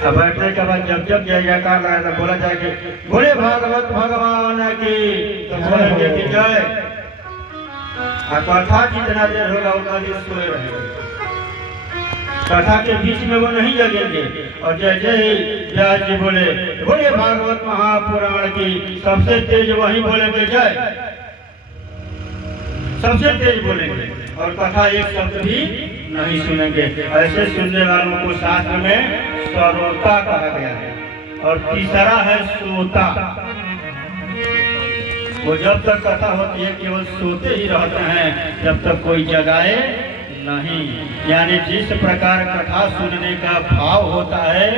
अब बैठने के बाद जब जब जय जयकार लगा तो बोला जाए कि बोले भागवत भगवान की, तो बोलेंगे कि जय। कथा जितना देर होगा उतना देर सोए रहेंगे, कथा के बीच में वो नहीं जगेंगे। और जय जय जय जी बोले बोले भागवत महापुराण की, सबसे तेज वही बोलेंगे जय, सबसे तेज बोलेंगे। और कथा एक शब्द भी नहीं सुनेंगे। ऐसे सुनने वालों को शास्त्र में श्रोता कहा गया है। और तीसरा है सोता, वो जब तक कथा होती है केवल सोते ही रहते हैं, जब तक कोई जगाए नहीं। यानी जिस प्रकार कथा सुनने का भाव होता है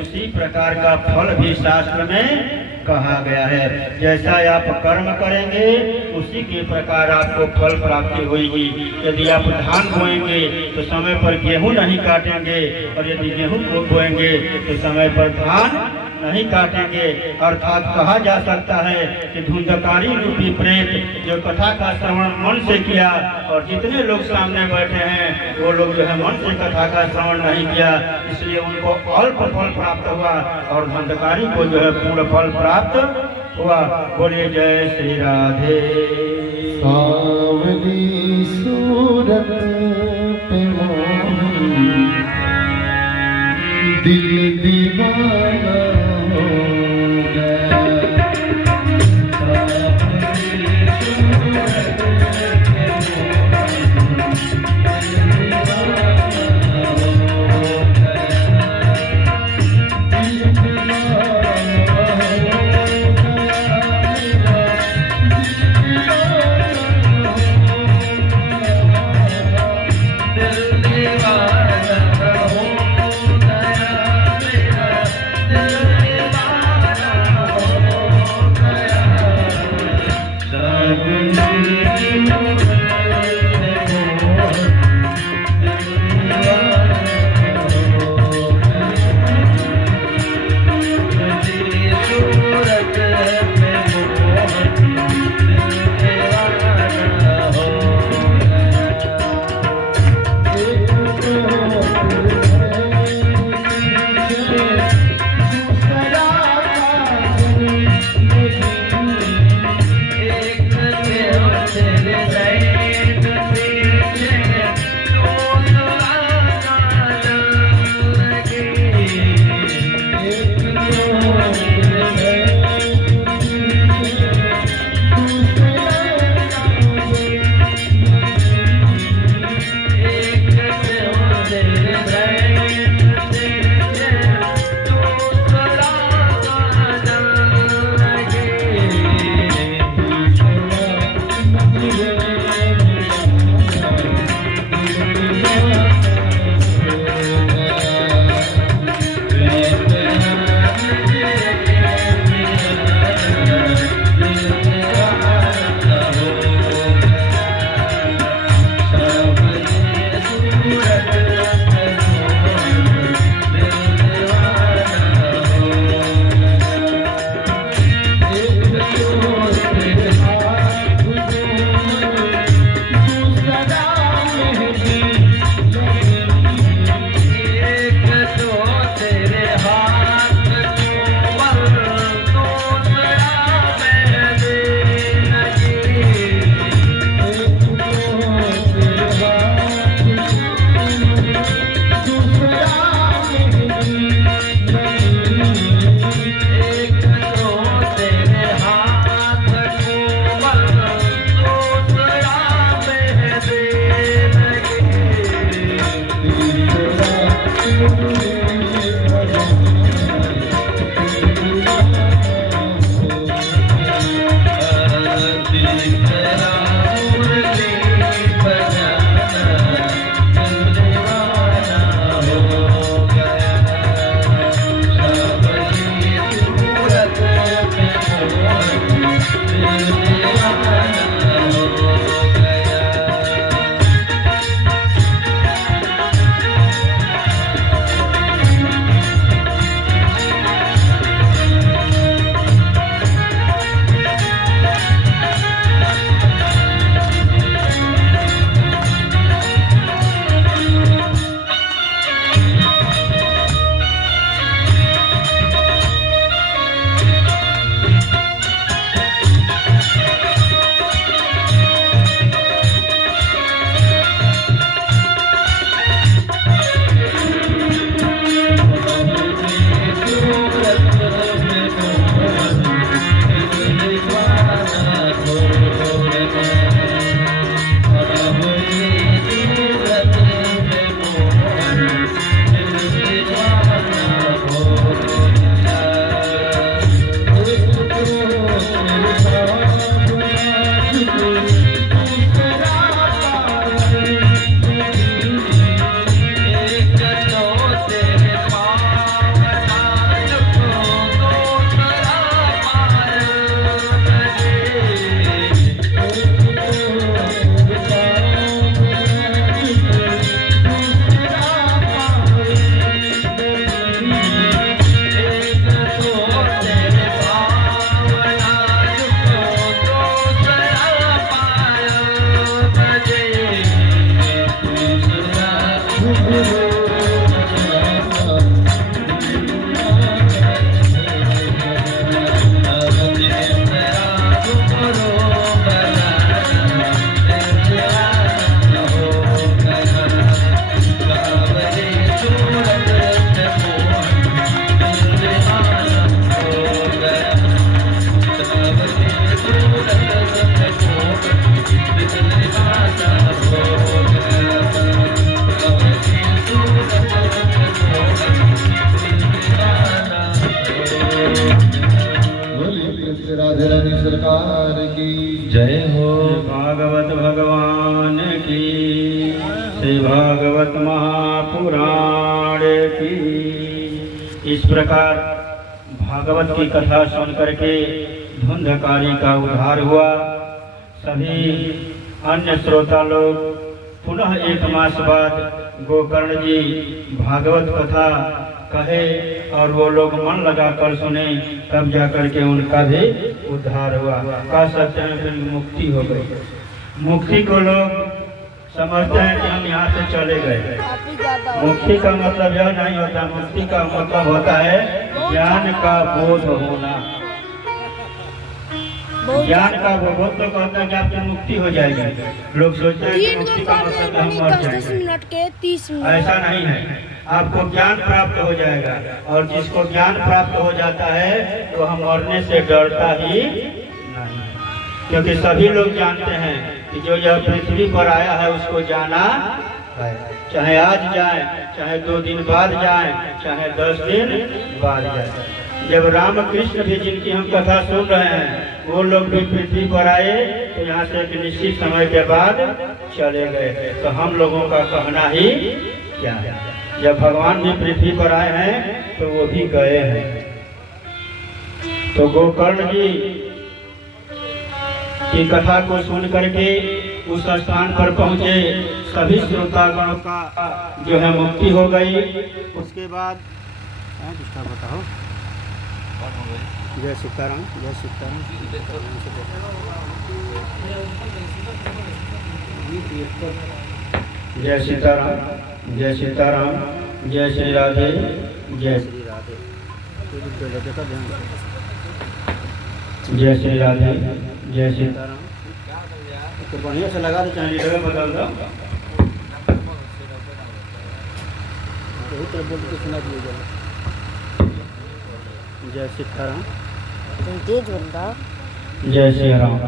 उसी प्रकार का फल भी शास्त्र में कहा गया है। जैसा आप कर्म करेंगे उसी के प्रकार आपको फल प्राप्ति होगी। यदि आप धान बोएंगे तो समय पर गेहूं नहीं काटेंगे, और यदि गेहूं बोएंगे तो समय पर धान नहीं काटेंगे। अर्थात कहा जा सकता है कि धुंधकारी रूपी प्रेत जो कथा का श्रवण मन से किया, और जितने लोग सामने बैठे हैं वो लोग जो है मन से कथा का श्रवण नहीं किया, इसलिए उनको अल्प फल प्राप्त हुआ, और धुंधकारी को जो है पूर्ण फल प्राप्त हुआ। बोलिए जय श्री राधे। सावली सूरत पे मोहन दिल दीवाना Yeah. जय हो। भागवत भगवान की, श्री भागवत महापुराण की। इस प्रकार भागवत की कथा सुन करके धुंधकारी का उद्धार हुआ। सभी अन्य श्रोता लोग पुनः एक मास बाद गोकर्ण जी भागवत कथा कहे और वो लोग मन लगा कर सुने, तब जाकर के उनका भी उद्धार हुआ। कह सकते हैं फिर मुक्ति हो गई। मुक्ति को लोग समझते हैं कि हम यहाँ से चले गए। मुक्ति का मतलब यह नहीं होता। मुक्ति का मतलब होता है ज्ञान का बोध होना। ज्ञान का बोध तो कहता है कि आपकी मुक्ति हो जाएगी। लोग सोचते हैं कि मुक्ति का मतलब हम मर जाएंगे। ऐसा नहीं है। आपको ज्ञान प्राप्त हो जाएगा, और जिसको ज्ञान प्राप्त हो जाता है तो हम मरने से डरता ही नहीं, क्योंकि सभी लोग जानते हैं कि जो यह पृथ्वी पर आया है उसको जाना है। चाहे आज जाए, चाहे 2 दिन बाद जाए, चाहे 10 दिन बाद जाए। जब रामकृष्ण भी, जिनकी हम कथा सुन रहे हैं, वो लोग भी पृथ्वी पर आए तो यहाँ से एक निश्चित समय के बाद चले गए। तो हम लोगों का कहना ही क्या है। जब भगवान भी पृथ्वी पर आए हैं तो वो भी गए हैं। तो गोकर्ण जी की कथा को सुन करके उस स्थान पर पहुंचे। सभी श्रोतागणों का जो है मुक्ति हो गई। उसके बाद बताओ। जय सीताराम, जय सीताराम। जय सीताराम, जय सीताराम, जय श्री राधे, जय श्री राधे, जय श्री राधे, जय सीताराम। तो बढ़िया से लगा दो, चाहे जगह बदल दो। बोल के सुना दीजिएगा। जय सीताराम, जय श्री राम,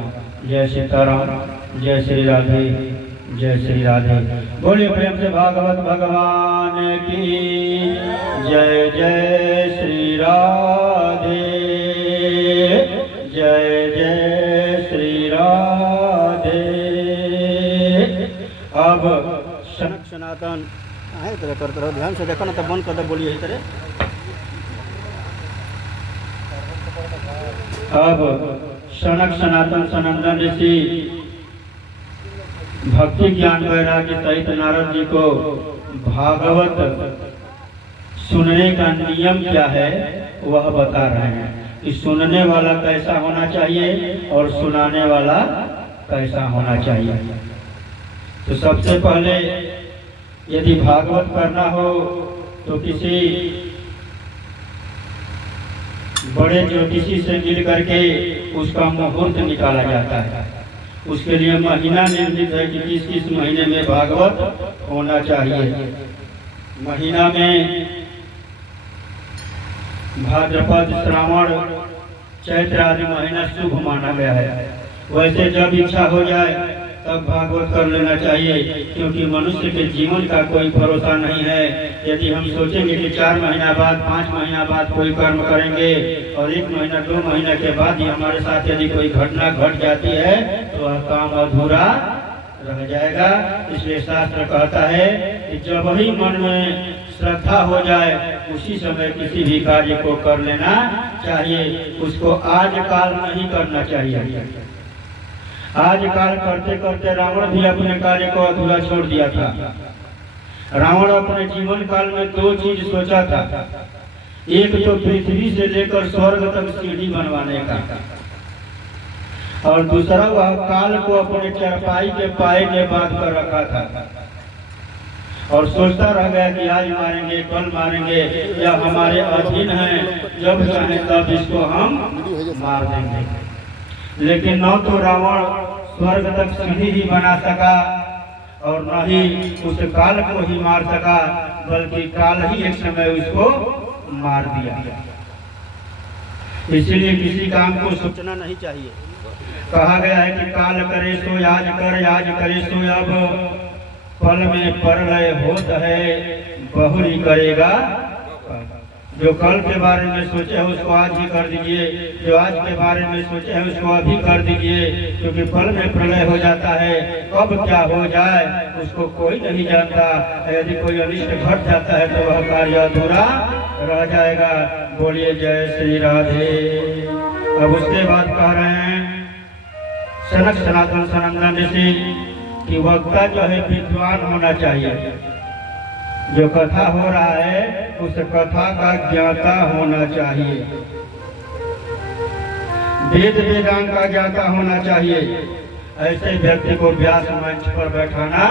जय सीताराम, जय श्री राधे, जय श्री राधे। बोलिए प्रेम से भागवत भगवान की जय। जय श्री राधे, जय जय श्री राधे। अब सनक सनातन है तरह करते रहो, ध्यान से देखो ना, तब बंद कर दो। बोलिए इस तरह। अब सनक सनातन सनंदन ऋषि भक्ति ज्ञान वैराग्य सहित नारद जी को भागवत सुनने का नियम क्या है वह बता रहे हैं कि सुनने वाला कैसा होना चाहिए और सुनाने वाला कैसा होना चाहिए। तो सबसे पहले यदि भागवत करना हो तो किसी बड़े ज्योतिषी से मिल करके उसका मुहूर्त निकाला जाता है। उसके लिए महीना निर्णित है कि किस किस महीने में भागवत होना चाहिए। महीना में भाद्रपद, श्रावण, चैत्र आदि महीना शुभ माना गया है। वैसे जब इच्छा हो जाए तब भागवत कर लेना चाहिए, क्योंकि मनुष्य के जीवन का कोई भरोसा नहीं है। यदि हम सोचेंगे कि 4 महीना बाद, 5 महीना बाद कोई कर्म करेंगे और 1 महीना 2 महीना के बाद ही हमारे साथ यदि कोई घटना घट जाती है तो वह काम अधूरा रह जाएगा। इसलिए शास्त्र कहता है कि जब ही मन में श्रद्धा हो जाए उसी समय किसी भी कार्य को कर लेना चाहिए। उसको आज काल नहीं करना चाहिए। आज काल करते करते रावण भी अपने कार्य को अधूरा छोड़ दिया था। रावण अपने जीवन काल में 2 चीज सोचा था। एक तो पृथ्वी से लेकर स्वर्ग तक सीढ़ी बनवाने का, और दूसरा वह काल को अपने चारपाई के पाए में बांध कर रखा था और सोचता रह गया कि आज मारेंगे, कल मारेंगे, या हमारे अधीन है, जब चाहे तब इसको हम मार देंगे। लेकिन न तो रावण स्वर्ग तक सीढ़ी ही बना सका और न ही उस काल को ही मार सका, बल्कि काल ही एक समय उसको मार दिया। इसीलिए किसी काम को सोचना नहीं चाहिए। कहा गया है कि काल करे सो याज कर, याज करे सो अब, पल में परलय होत है बहुरी करेगा। जो कल के बारे में सोचे हैं उसको आज ही कर दीजिए, जो आज के बारे में सोचे हैं उसको अभी कर दीजिए, क्योंकि पल में प्रलय हो जाता है। कब क्या हो जाए उसको कोई नहीं जानता। यदि कोई अनिष्ट घट जाता है तो वह कार्य अधूरा रह जाएगा। बोलिए जय श्री राधे। अब उसके बाद कह रहे हैं सनक सनातन सनंदन ऋषि कि वक्ता जो है विद्वान होना चाहिए। जो कथा हो रहा है उस कथा का ज्ञाता होना चाहिए, वेद वेदांत का ज्ञाता होना चाहिए। ऐसे व्यक्ति को व्यास मंच पर बैठाना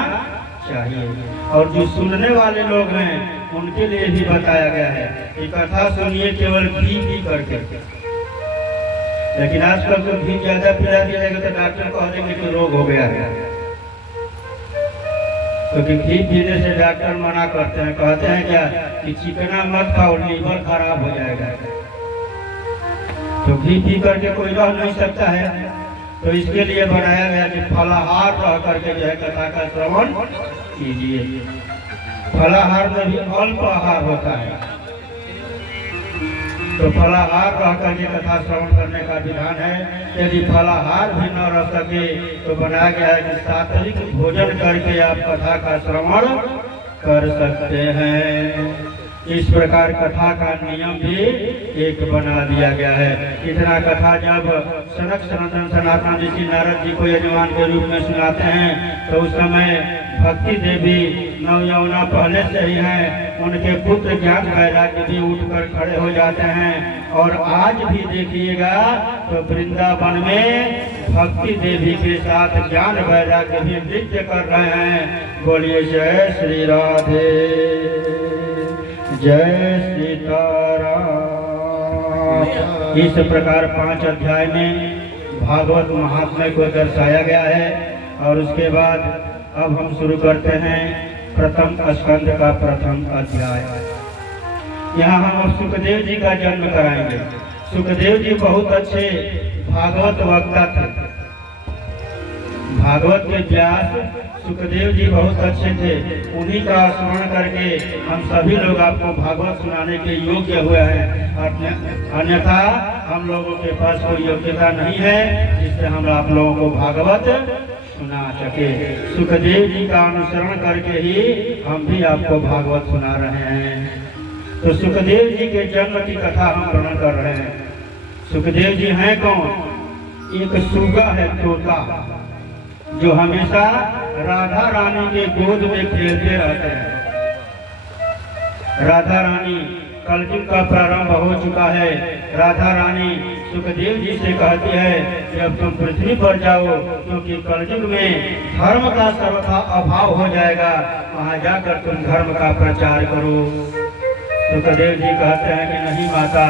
चाहिए। और जो सुनने वाले लोग हैं उनके लिए भी बताया गया है कि कथा सुनिए केवल घी पी करके। लेकिन आजकल तो घी ज्यादा पिला दिया जाएगा तो डॉक्टर कह देंगे कि रोग हो गया है, क्योंकि घी पीने से डॉक्टर मना करते हैं। कहते हैं क्या कि चिकना मत खाओ, लीवर खराब हो जाएगा। तो घी पी करके कोई रह नहीं सकता है। तो इसके लिए बनाया गया कि फलाहार रह करके जो है कथा का श्रवण कीजिए। फलाहार में भी अल्प आहार होता है, तो फलाहार रह करके कथा श्रवण करने का विधान है। यदि फलाहार भी न रह सके तो बनाया गया है कि सात्विक भोजन करके आप कथा का श्रवण कर सकते हैं। इस प्रकार कथा का नियम भी एक बना दिया गया है। इतना कथा जब सनक सनातन सनातन ऋषि नारद जी को यजमान के रूप में सुनाते हैं तो उस समय भक्ति देवी नवयौवना पहले से ही हैं, उनके पुत्र ज्ञान वैराग्य भी उठकर खड़े हो जाते हैं। और आज भी देखिएगा तो वृंदावन में भक्ति देवी के साथ ज्ञान वैराग्य भी नृत्य कर रहे हैं। बोलिए जय श्री राधे, जय सीताराम। इस प्रकार 5 अध्याय में भागवत महात्म्य को दर्शाया गया है। और उसके बाद अब हम शुरू करते हैं प्रथम स्कंद का प्रथम अध्याय। यहाँ हम सुखदेव जी का जन्म कराएंगे। सुखदेव जी बहुत अच्छे भागवत वक्ता थे। भागवत के व्यास सुखदेव जी बहुत अच्छे थे। उन्हीं का स्मरण करके हम सभी लोग आपको भागवत सुनाने के योग्य हुए हैं। अन्यथा हम लोगों के पास कोई योग्यता नहीं है जिससे हम आप लोगों को भागवत सुना सके। सुखदेव जी का अनुसरण करके ही हम भी आपको भागवत सुना रहे हैं। तो सुखदेव जी के जन्म की कथा हम वर्णन कर रहे हैं। सुखदेव जी हैं कौन? एक सुगा है, तोता, जो हमेशा राधा रानी के गोद में खेलते रहते हैं। राधा रानी, कलयुग का प्रारंभ हो चुका है। राधा रानी सुखदेव जी से कहती है कि अब तुम पृथ्वी पर जाओ, क्योंकि कलयुग में धर्म का सर्वथा अभाव हो जाएगा। वहां जाकर तुम धर्म का प्रचार करो। सुखदेव जी कहते हैं कि नहीं माता,